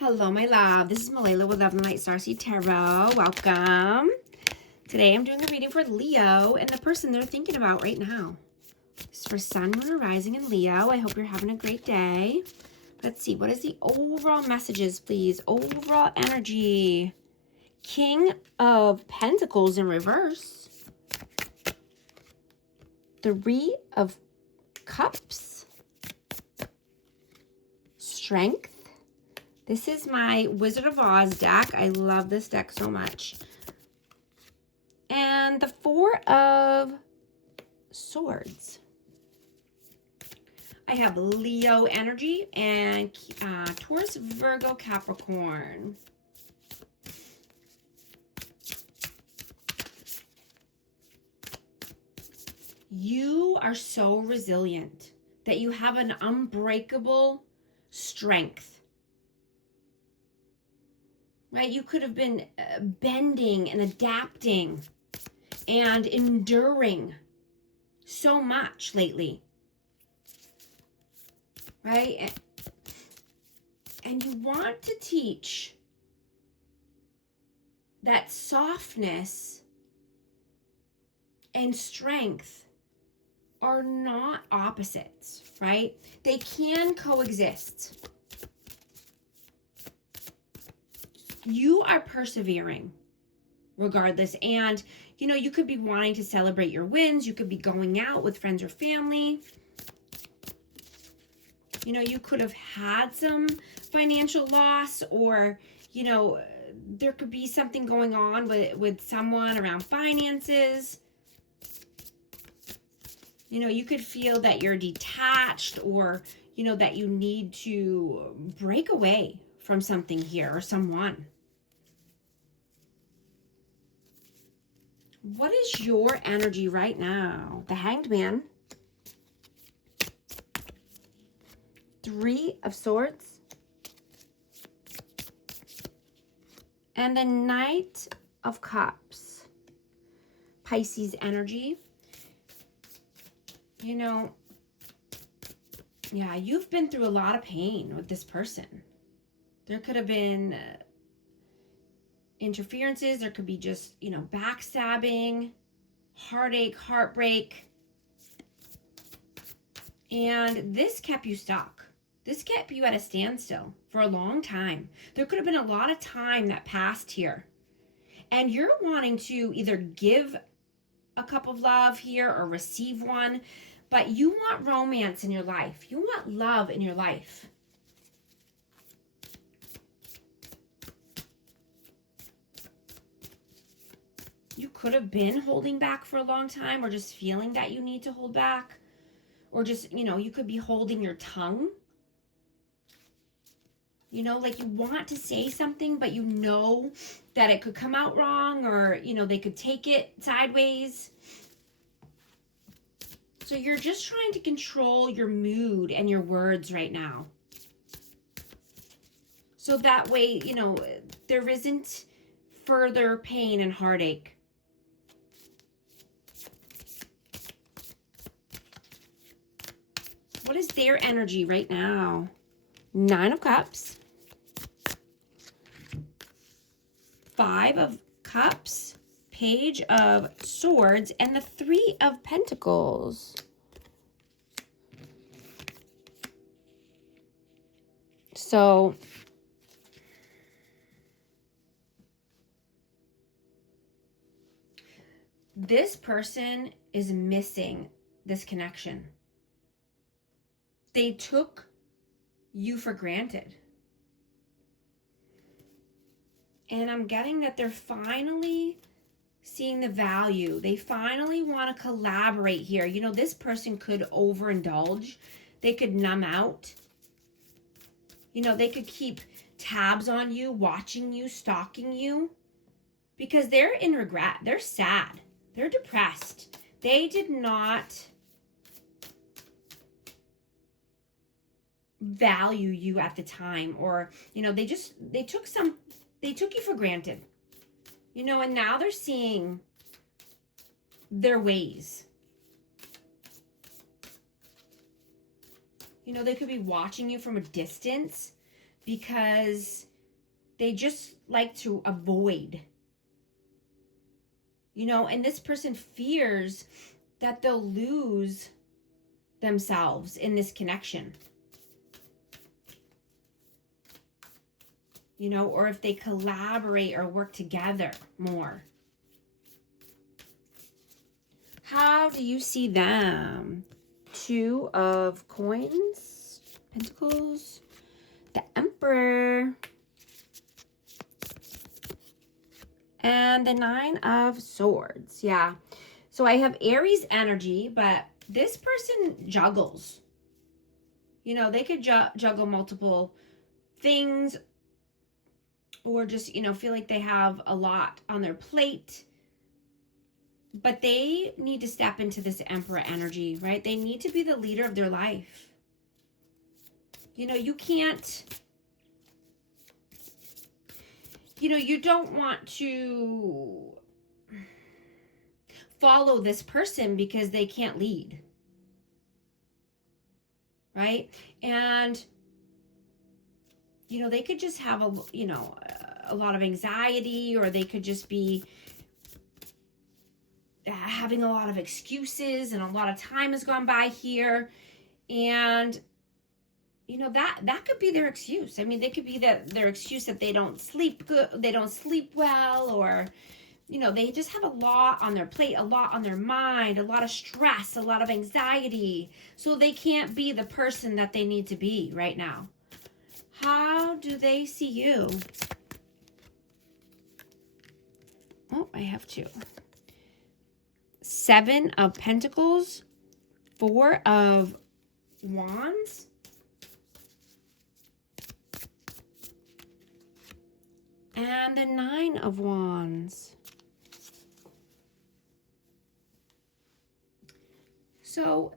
Hello, my love. This is Malayla with Love and Light Starseed Tarot. Welcome. Today I'm doing a reading for Leo and the person they're thinking about right now. This is for Sun, Moon, or Rising in Leo. I hope you're having a great day. Let's see. What is the overall messages, please? Overall energy. King of Pentacles in reverse. Three of Cups. Strength. This is my Wizard of Oz deck. I love this deck so much. And the Four of Swords. I have Leo energy and Taurus, Virgo, Capricorn. You are so resilient that you have an unbreakable strength. Right? You could have been bending and adapting and enduring so much lately. Right? And you want to teach that softness and strength are not opposites, right? They can coexist. You are persevering regardless. And, you know, you could be wanting to celebrate your wins. You could be going out with friends or family. You know, you could have had some financial loss, or, you know, there could be something going on with someone around finances. You know, you could feel that you're detached, or, you know, that you need to break away from something here or someone. What is your energy right now? The Hanged Man. Three of Swords. And the Knight of Cups. Pisces energy. You know, yeah, you've been through a lot of pain with this person. There could have been interferences. There could be just, you know, backstabbing, heartache, heartbreak. And this kept you stuck. This kept you at a standstill for a long time. There could have been a lot of time that passed here. And you're wanting to either give a cup of love here or receive one. But you want romance in your life. You want love in your life. You could have been holding back for a long time, or just feeling that you need to hold back. Or just, you know, you could be holding your tongue. You know, like you want to say something, but you know that it could come out wrong, or, you know, they could take it sideways. So you're just trying to control your mood and your words right now. So that way, you know, there isn't further pain and heartache. What is their energy right now? Nine of Cups. Five of Cups. Page of Swords. And the Three of Pentacles. So this person is missing this connection. They took you for granted. And I'm getting that they're finally seeing the value. They finally want to collaborate here. You know, this person could overindulge. They could numb out. You know, they could keep tabs on you, watching you, stalking you. Because they're in regret. They're sad. They're depressed. They did not value you at the time, or, you know, they took you for granted, you know, and now they're seeing their ways. You know, they could be watching you from a distance because, They just like to avoid, you know, and this person fears that they'll lose themselves in this connection, you know, or if they collaborate or work together more. How do you see them? Two of coins, pentacles, the Emperor, and the Nine of Swords. Yeah. So I have Aries energy, but this person juggles. You know, they could juggle multiple things, or just, you know, feel like they have a lot on their plate. But they need to step into this Emperor energy, right? They need to be the leader of their life. You know, you can't, you know, you don't want to follow this person because they can't lead, right? And, you know, they could just have a, you know, a lot of anxiety, or they could just be having a lot of excuses, and a lot of time has gone by here. And, you know, that could be their excuse. I mean, they could be their excuse that they don't sleep good, they don't sleep well, or, you know, they just have a lot on their plate, a lot on their mind, a lot of stress, a lot of anxiety. So they can't be the person that they need to be right now. How do they see you? Oh, I have two. Seven of Pentacles, Four of Wands, and the Nine of Wands. So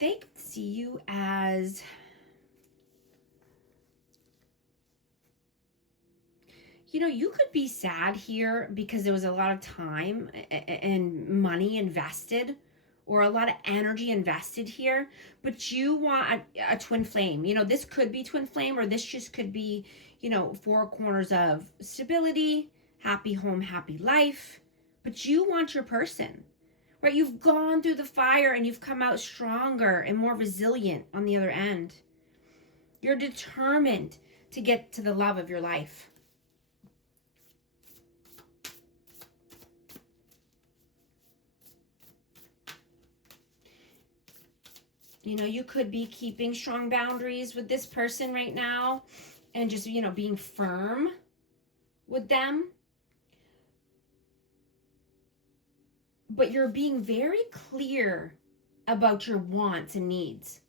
they could see you as, you know, you could be sad here because there was a lot of time and money invested, or a lot of energy invested here, but you want a twin flame. You know, this could be twin flame, or this just could be, you know, four corners of stability, happy home, happy life, but you want your person, right? You've gone through the fire and you've come out stronger and more resilient on the other end. You're determined to get to the love of your life. You know, you could be keeping strong boundaries with this person right now, and just, you know, being firm with them. But you're being very clear about your wants and needs.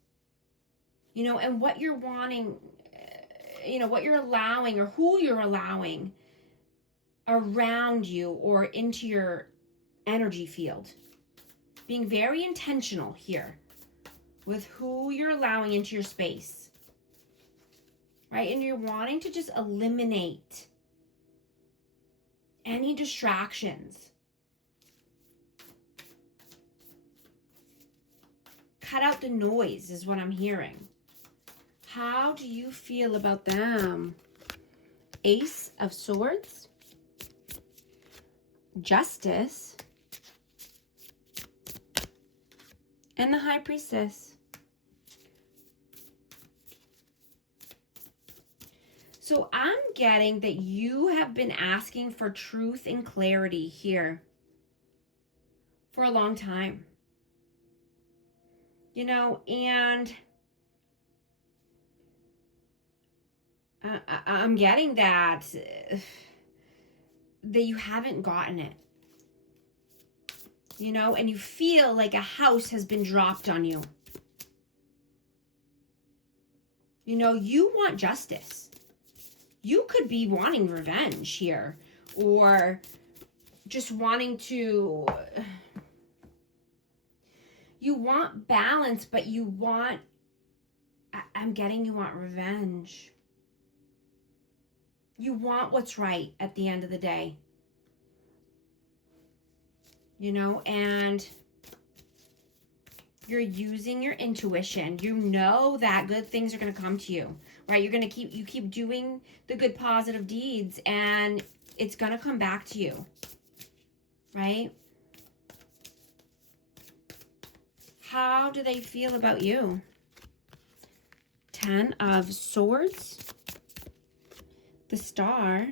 You know, and what you're wanting, you know, what you're allowing, or who you're allowing around you or into your energy field. Being very intentional here with who you're allowing into your space, right? And you're wanting to just eliminate any distractions. Cut out the noise is what I'm hearing. How do you feel about them? Ace of Swords, Justice, and the High Priestess. So I'm getting that you have been asking for truth and clarity here for a long time. You know, and I'm getting that you haven't gotten it. You know, and you feel like a house has been dropped on you. You know, you want justice. You could be wanting revenge here, or just wanting to, you want balance, but you want, I'm getting you want revenge. You want what's right at the end of the day. You know, and you're using your intuition. You know that good things are going to come to you. right? You keep doing the good positive deeds, and it's going to come back to you, right? How do they feel about you? 10 of Swords, the Star,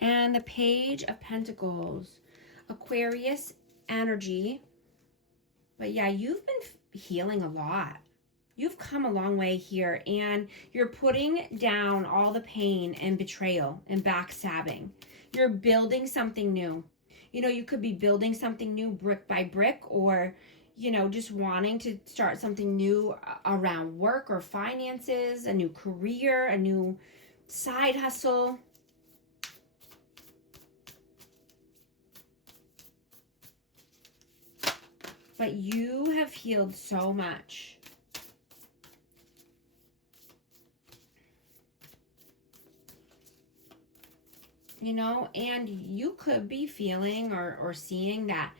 and the Page of Pentacles. Aquarius energy. But yeah, you've been healing a lot. You've come a long way here, and you're putting down all the pain and betrayal and backstabbing. You're building something new. You know, you could be building something new brick by brick, or, you know, just wanting to start something new around work or finances, a new career, a new side hustle. But you have healed so much. You know, and you could be feeling or seeing that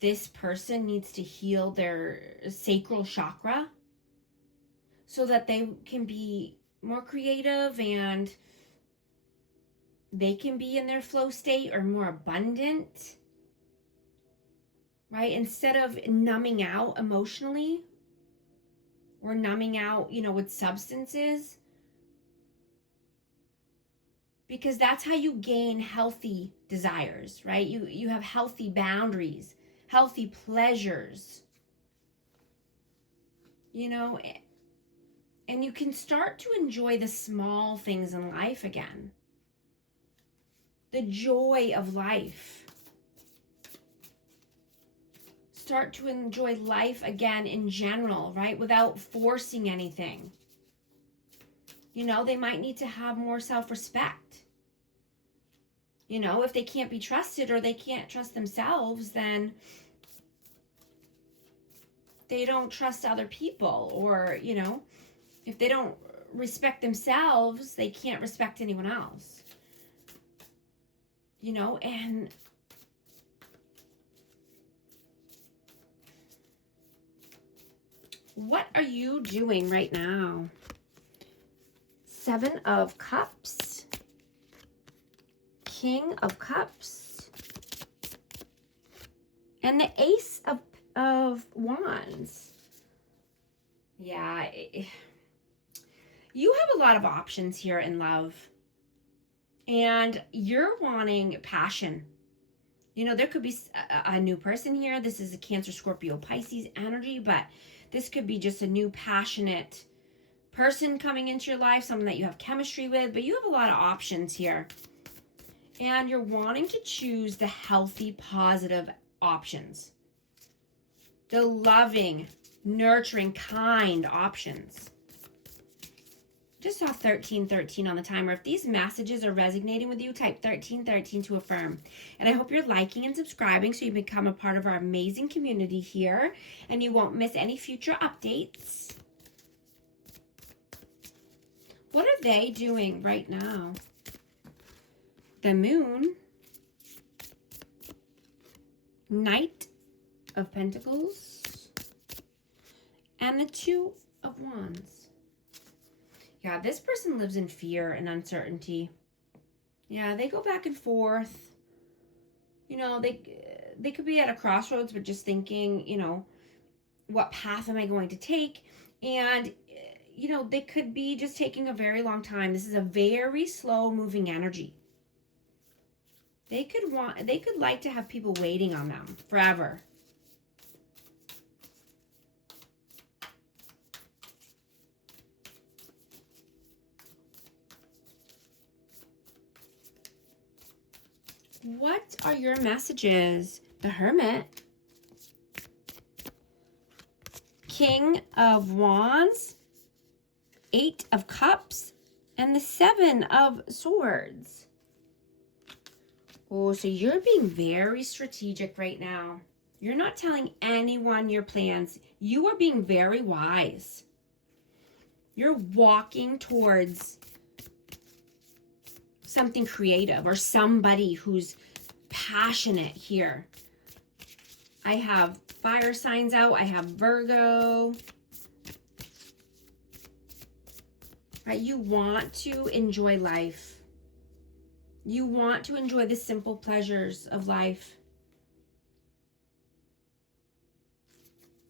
this person needs to heal their sacral chakra so that they can be more creative and they can be in their flow state or more abundant. Right? Instead of numbing out emotionally or numbing out, you know, with substances. Because that's how you gain healthy desires, right? You have healthy boundaries, healthy pleasures. You know, and you can start to enjoy the small things in life again. The joy of life. Start to enjoy life again in general, right? Without forcing anything. You know, they might need to have more self-respect. You know, if they can't be trusted or they can't trust themselves, then they don't trust other people. Or, you know, if they don't respect themselves, they can't respect anyone else. You know, and what are you doing right now? 7 of Cups, King of Cups, and the Ace of Wands. Yeah, you have a lot of options here in love, and you're wanting passion. You know, there could be a new person here. This is a Cancer, Scorpio, Pisces energy, but this could be just a new passionate person coming into your life, someone that you have chemistry with, but you have a lot of options here. And you're wanting to choose the healthy, positive options. The loving, nurturing, kind options. Just saw 1313 on the timer. If these messages are resonating with you, type 1313 to affirm. And I hope you're liking and subscribing so you become a part of our amazing community here and you won't miss any future updates. What are they doing right now? The Moon, Knight of Pentacles, and the Two of Wands. Yeah, this person lives in fear and uncertainty. Yeah, they go back and forth. You know, they could be at a crossroads, but just thinking, you know, what path am I going to take? And, you know, they could be just taking a very long time. This is a very slow moving energy. They could like to have people waiting on them forever. What are your messages? The Hermit, King of Wands, 8 of Cups, and the 7 of Swords. Oh, so you're being very strategic right now. You're not telling anyone your plans. You are being very wise. You're walking towards something creative or somebody who's passionate here. I have fire signs out. I have Virgo. right? You want to enjoy life. You want to enjoy the simple pleasures of life.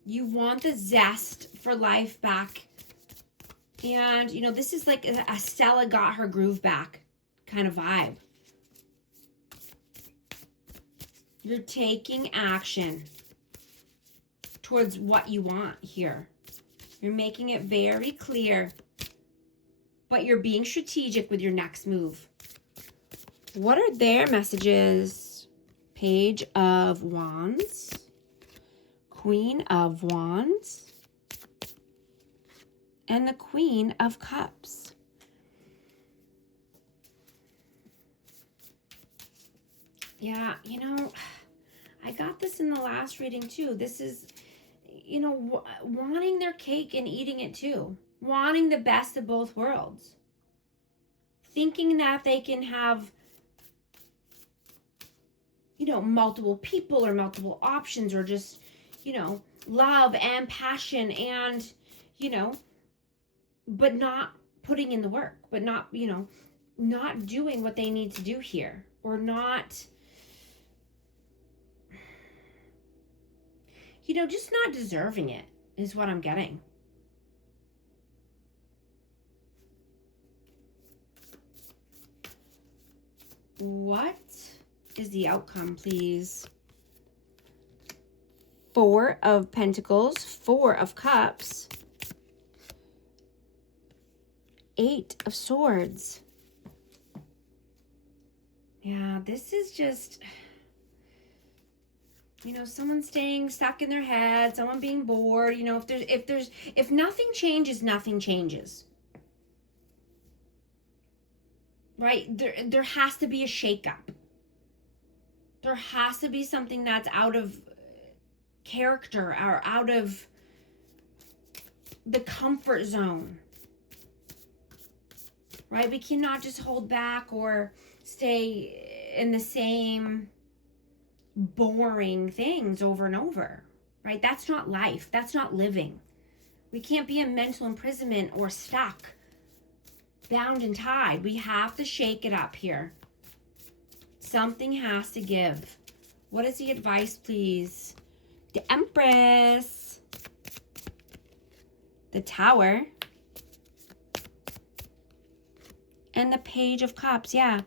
You want the zest for life back. And, you know, this is like a Stella got her groove back kind of vibe. You're taking action towards what you want here. You're making it very clear, but you're being strategic with your next move. What are their messages? Page of Wands, Queen of Wands, and the Queen of Cups. Yeah, you know, I got this in the last reading too. This is, you know, wanting their cake and eating it too. Wanting the best of both worlds. Thinking that they can have, you know, multiple people or multiple options, or just, you know, love and passion and, you know, but not putting in the work, but not, you know, not doing what they need to do here, or not, you know, just not deserving it is what I'm getting. What is the outcome, please? Four of Pentacles, Four of Cups, Eight of Swords. Yeah, this is just, you know, someone staying stuck in their head, someone being bored. You know, if nothing changes, nothing changes. Right? There has to be a shakeup. There has to be something that's out of character or out of the comfort zone. Right? We cannot just hold back or stay in the same boring things over and over. Right? That's not life. That's not living. We can't be in mental imprisonment or stuck, bound and tied. We have to shake it up here. Something has to give. What is the advice, please? The Empress, the Tower, and the Page of Cups. Yeah,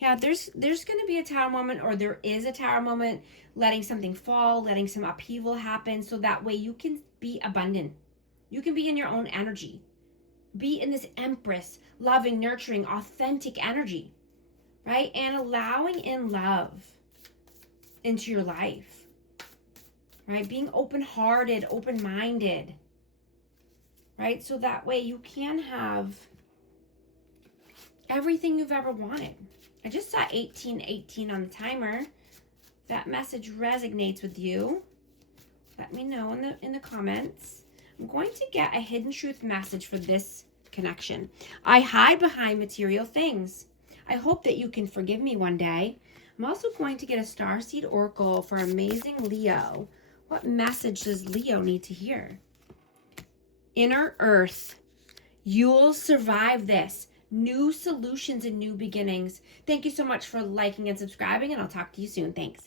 there's going to be a Tower moment, or there is a Tower moment, letting something fall, letting some upheaval happen, so that way you can be abundant. You can be in your own energy. Be in this Empress, loving, nurturing, authentic energy, right? And allowing in love into your life, right? Being open-hearted, open-minded, right? So that way you can have everything you've ever wanted. I just saw 1818 on the timer. That message resonates with you. Let me know in the comments. I'm going to get a hidden truth message for this connection. I hide behind material things. I hope that you can forgive me one day. I'm also going to get a starseed oracle for amazing Leo. What message does Leo need to hear? Inner Earth. You'll survive this. New solutions and new beginnings. Thank you so much for liking and subscribing, and I'll talk to you soon. Thanks.